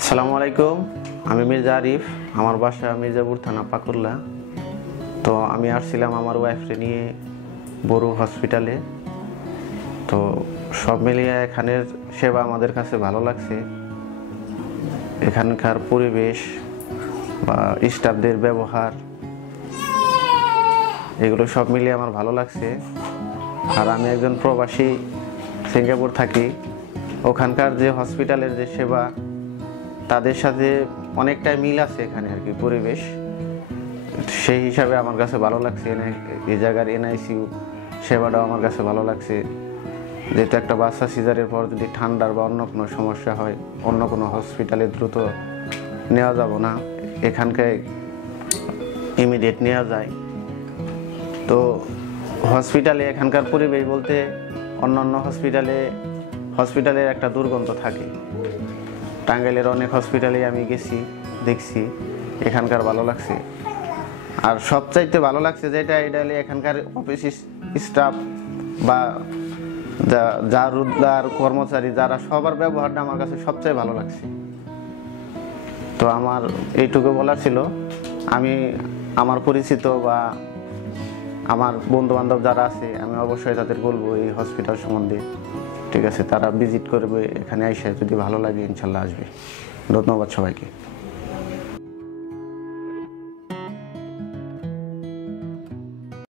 আসসালামু আলাইকুম। আমি মির্জা আরিফ। আমার বাসা মির্জাপুর থানা পাকুড়লা। তো আমি আসছিলাম আমার ওয়াইফকে নিয়ে বড় হসপিটালে। তো সব মিলিয়ে এখানের সেবা আমাদের কাছে ভালো লাগছে। এখানকার পরিবেশ বা স্টাফদের ব্যবহার এগুলো সব মিলিয়ে আমার ভালো লাগছে। আর আমি একজন প্রবাসী, সিঙ্গাপুর থাকি। ওখানকার যে হসপিটালের যে সেবা তাদের সাথে অনেকটাই মিল আছে এখানে আর কি পরিবেশ। সেই হিসাবে আমার কাছে ভালো লাগছে। এই জায়গার এনআইসিইউ সেবাটাও আমার কাছে ভালো লাগছে। যেহেতু একটা বাচ্চা সিজারের পর যদি ঠান্ডার বা অন্য কোনো সমস্যা হয়, অন্য কোনো হসপিটালে দ্রুত নেওয়া যাব না, এখানকার ইমিডিয়েট নেওয়া যায়। তো হসপিটালে এখানকার পরিবেশ বলতে অন্যান্য হসপিটালের একটা দুর্গন্ধ থাকে। টাঙ্গাইলের অনেক হসপিটালে আমি গেছি, দেখছি, এখানকার ভালো লাগছে। আর সবচাইতে ভালো লাগছে যেটা, এটা হলে এখানকার অফিস স্টাফ বা যার কর্মচারী যারা সবার ব্যবহারটা আমার কাছে সবচেয়ে ভালো লাগছে। তো আমার এইটুকু বলার ছিল। আমি আমার পরিচিত বা আমার বন্ধু বান্ধব যারা আছে, আমি অবশ্যই তাদের বলবো এই হসপিটাল সম্বন্ধে। ঠিক আছে, তারা ভিজিট করবে, এখানে এসে যদি ভালো লাগে ইনশাল্লাহ আসবে। ধন্যবাদ সবাইকে।